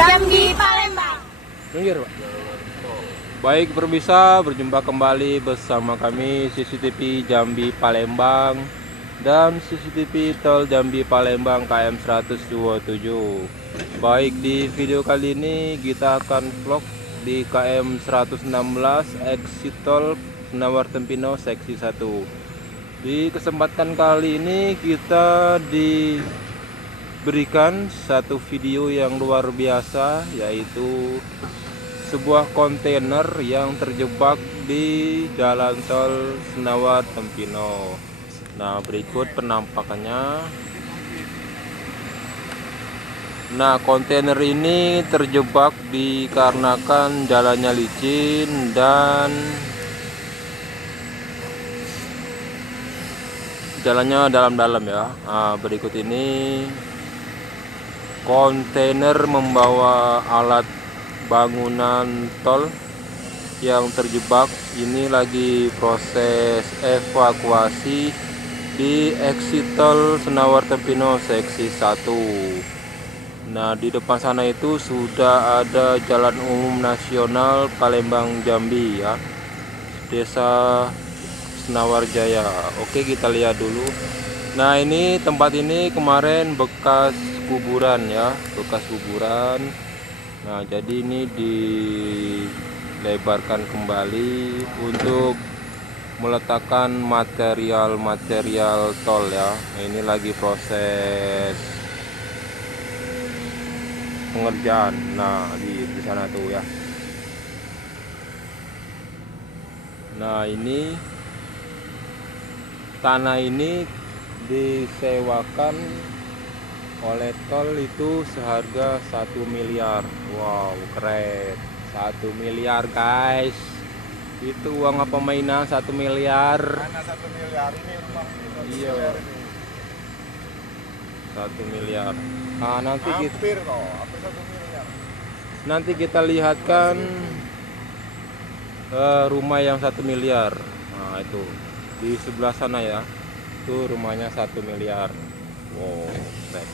Jambi Palembang. Minggir, Pak. Baik pemirsa, berjumpa kembali bersama kami CCTV Jambi Palembang dan CCTV Tol Jambi Palembang KM 127. Baik, di video kali ini kita akan vlog di KM 116 exit tol Senawar Tempino seksi 1. Di kesempatan kali ini kita diberikan satu video yang luar biasa, yaitu sebuah kontainer yang terjebak di jalan tol Senawar Tempino. Nah, berikut penampakannya. Nah, kontainer ini terjebak dikarenakan jalannya licin dan jalannya dalam-dalam ya. Nah, berikut ini kontainer membawa alat bangunan tol yang terjebak. Ini lagi proses evakuasi di exit tol Senawar Tempino seksi 1. Nah, di depan sana itu sudah ada Jalan Umum Nasional Palembang Jambi ya, Desa Senawar Jaya. Oke, kita lihat dulu. Nah, ini tempat ini kemarin bekas kuburan ya, bekas kuburan. Nah, jadi ini dilebarkan kembali untuk meletakkan material-material tol ya. Nah, ini lagi proses pengerjaan. Nah, di sana tuh ya. Nah, ini tanah ini disewakan oleh tol itu seharga 1 miliar. Wow, keren. 1 miliar guys. Itu uang apa mainan 1 miliar? Mana 1 miliar ini rumah? Iya. 1 miliar. Nah, nanti hampir kok, hampir 1 miliar. nanti kita lihatkan rumah yang 1 miliar. Nah, itu di sebelah sana ya. Itu rumahnya 1 miliar. Wow, keren.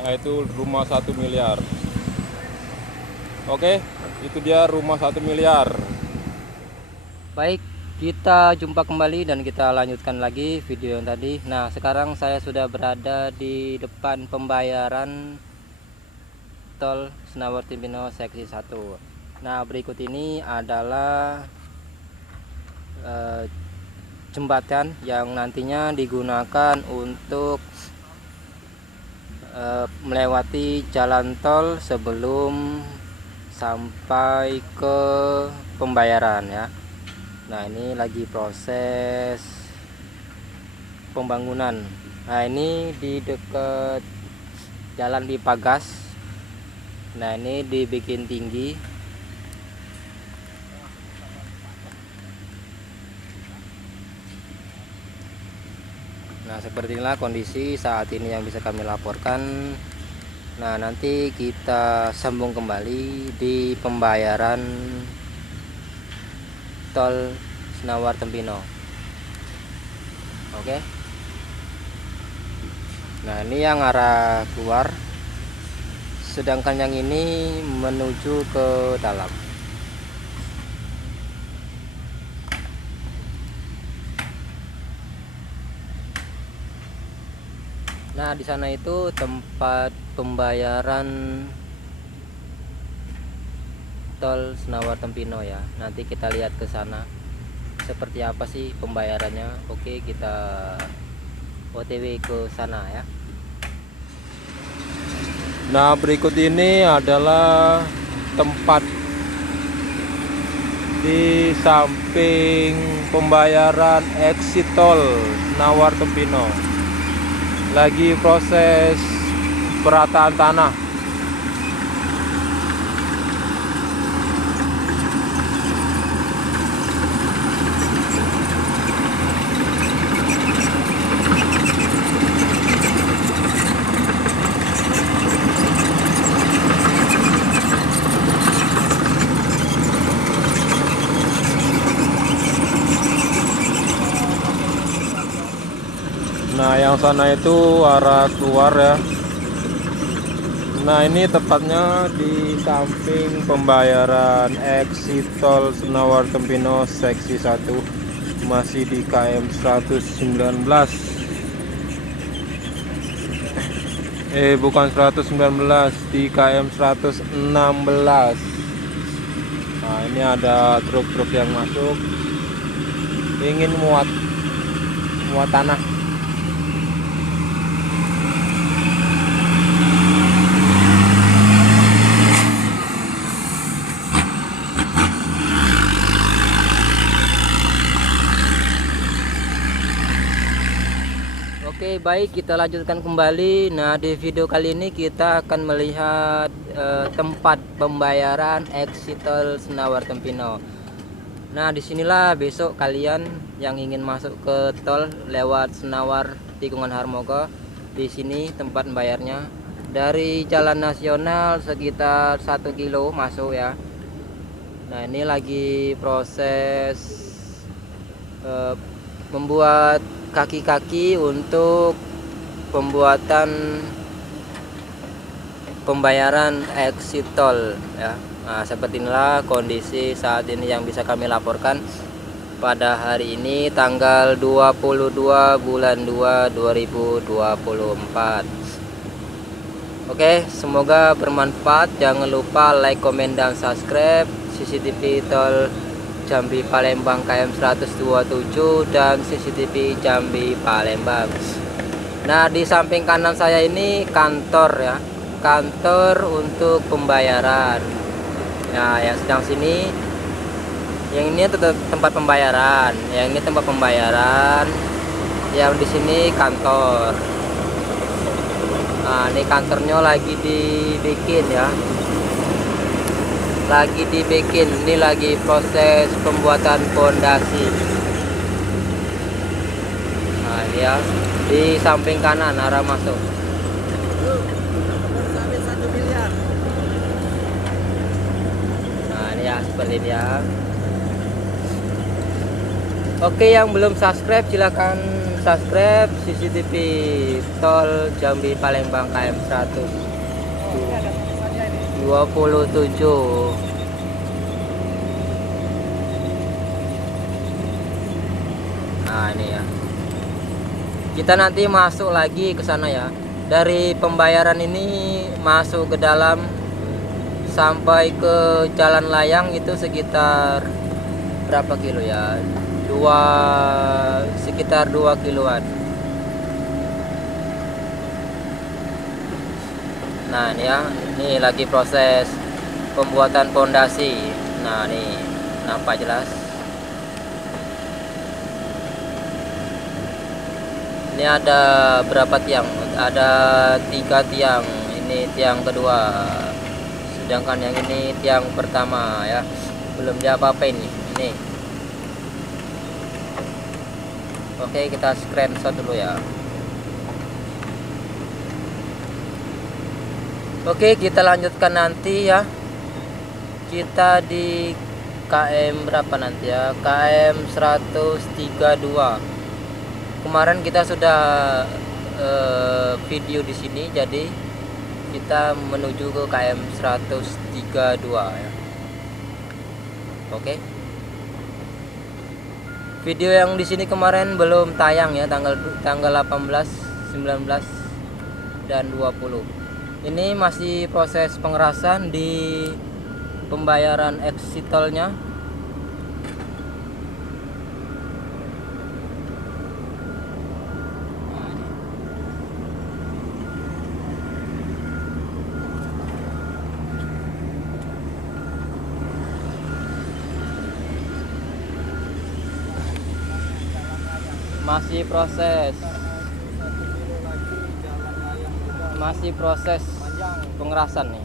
Nah, itu rumah 1 miliar. Oke, itu dia rumah 1 miliar. Baik, kita jumpa kembali dan kita lanjutkan lagi video yang tadi. Nah, sekarang saya sudah berada di depan pembayaran tol Senawar Tempino seksi 1. Nah, berikut ini adalah jembatan yang nantinya digunakan untuk melewati jalan tol sebelum sampai ke pembayaran ya. Nah, ini lagi proses pembangunan. Nah, ini di dekat jalan di Pagas. Nah, ini dibikin tinggi. Nah, seperti inilah kondisi saat ini yang bisa kami laporkan. Nah, nanti kita sambung kembali di pembayaran tol Senawar Tempino. Oke. Nah, ini yang arah keluar, sedangkan yang ini menuju ke dalam. Nah, di sana itu tempat pembayaran tol Senawar Tempino ya. Nanti kita lihat ke sana seperti apa sih pembayarannya. Oke, kita OTW ke sana ya. Nah, berikut ini adalah tempat di samping pembayaran exit tol Senawar Tempino. Lagi proses perataan tanah. yang sana itu arah keluar ya. Nah, ini tepatnya di samping pembayaran exit tol Senawan Tempino seksi 1, masih di KM 119. Bukan 119, di KM 116. Nah, ini ada truk-truk yang masuk ingin muat tanah. Oke, baik, kita lanjutkan kembali. Nah, di video kali ini kita akan melihat tempat pembayaran exit tol Senawan Tempino. Nah, disinilah besok kalian yang ingin masuk ke tol lewat Senawar Tikungan Harmoko, di sini tempat membayarnya. Dari jalan nasional sekitar 1 kilo masuk ya. Nah, ini lagi proses membuat kaki-kaki untuk pembuatan pembayaran exit tol ya. Nah, seperti inilah kondisi saat ini yang bisa kami laporkan pada hari ini tanggal 22 bulan 2 2024. Oke, semoga bermanfaat. Jangan lupa like, komen, dan subscribe CCTV tol Jambi Palembang KM 127 dan CCTV Jambi Palembang. Nah, di samping kanan saya ini kantor ya, kantor untuk pembayaran. Nah, yang sedang sini, yang ini tempat pembayaran, yang ini tempat pembayaran, yang di sini kantor. Nah, ini kantornya lagi dibikin ya, lagi dibikin. Ini lagi proses pembuatan fondasi. Nah, ini ya, di samping kanan arah masuk. Nah, ini ya, seperti ini ya. Oke, yang belum subscribe silahkan subscribe CCTV tol Jambi Palembang KM 127. Nah, ini ya, kita nanti masuk lagi ke sana ya. Dari pembayaran ini masuk ke dalam sampai ke Jalan Layang itu sekitar berapa kilo ya, sekitar 2 kiloan. Nah, ini ya, ini lagi proses pembuatan fondasi. Nah, ini nampak jelas. Ini ada berapa tiang? Ada 3 tiang. Ini tiang kedua, sedangkan yang ini tiang pertama ya. Belum diapa-apain nih. Ini. Oke, kita screenshot dulu ya. Oke, kita lanjutkan nanti ya. Kita di KM berapa nanti ya? KM 132. Kemarin kita sudah video di sini, jadi kita menuju ke KM 132 ya. Oke. Video yang di sini kemarin belum tayang ya, tanggal 18, 19 dan 20. Ini masih proses pengerasan di pembayaran exit tolnya. Masih proses pengerasan nih.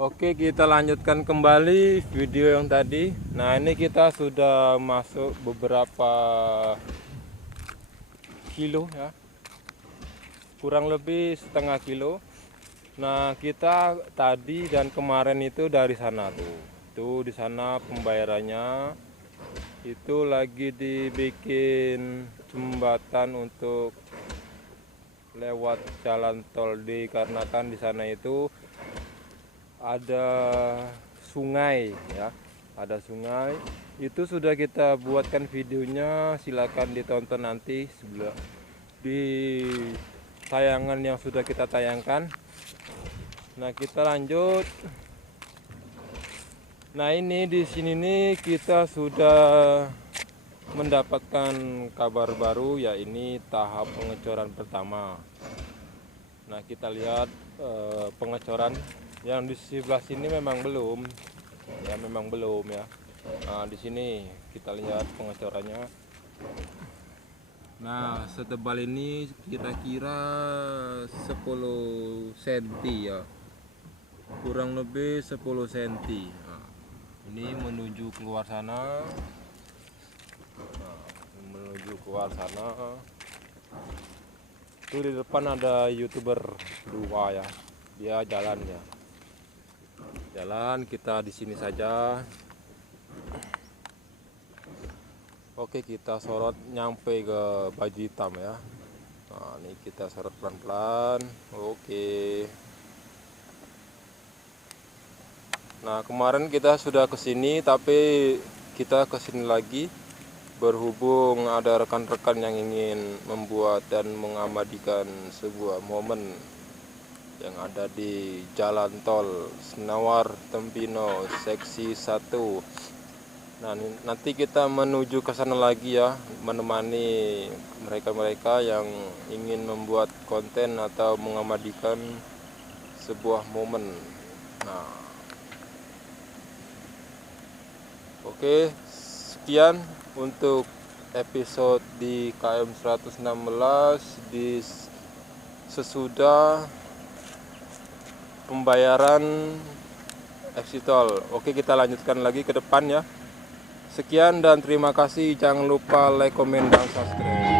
Oke, kita lanjutkan kembali video yang tadi. Nah, ini kita sudah masuk beberapa kilo ya, kurang lebih setengah kilo. Nah, kita tadi dan kemarin itu dari sana tuh di sana pembayarannya itu lagi dibikin jembatan untuk lewat jalan tol, dikarenakan di sana itu ada sungai ya, ada sungai. Itu sudah kita buatkan videonya, silakan ditonton nanti sebelah di tayangan yang sudah kita tayangkan. Nah, kita lanjut. Nah, ini di sini nih kita sudah mendapatkan kabar baru, ya ini tahap pengecoran pertama. Nah, kita lihat pengecoran yang di sebelah sini memang belum ya, Nah, di sini kita lihat pengecorannya. Nah, setebal ini kira-kira 10 cm ya, kurang lebih 10 cm. Nah, ini menuju keluar sana. Itu di depan ada YouTuber 2 ya, dia jalan, kita di sini saja. Oke, kita sorot nyampe ke baju hitam ya. Nah, ini kita sorot pelan-pelan. Oke. Nah, kemarin kita sudah kesini, tapi kita kesini lagi berhubung ada rekan-rekan yang ingin membuat dan mengabadikan sebuah momen yang ada di Jalan Tol Senawan Tempino seksi 1. Nah, nanti kita menuju ke sana lagi ya, menemani mereka-mereka yang ingin membuat konten atau mengabadikan sebuah momen. Nah, oke, sekian untuk episode di KM 116 di sesudah pembayaran exit tol. Oke, kita lanjutkan lagi ke depan ya. Sekian dan terima kasih. Jangan lupa like, komen, dan subscribe.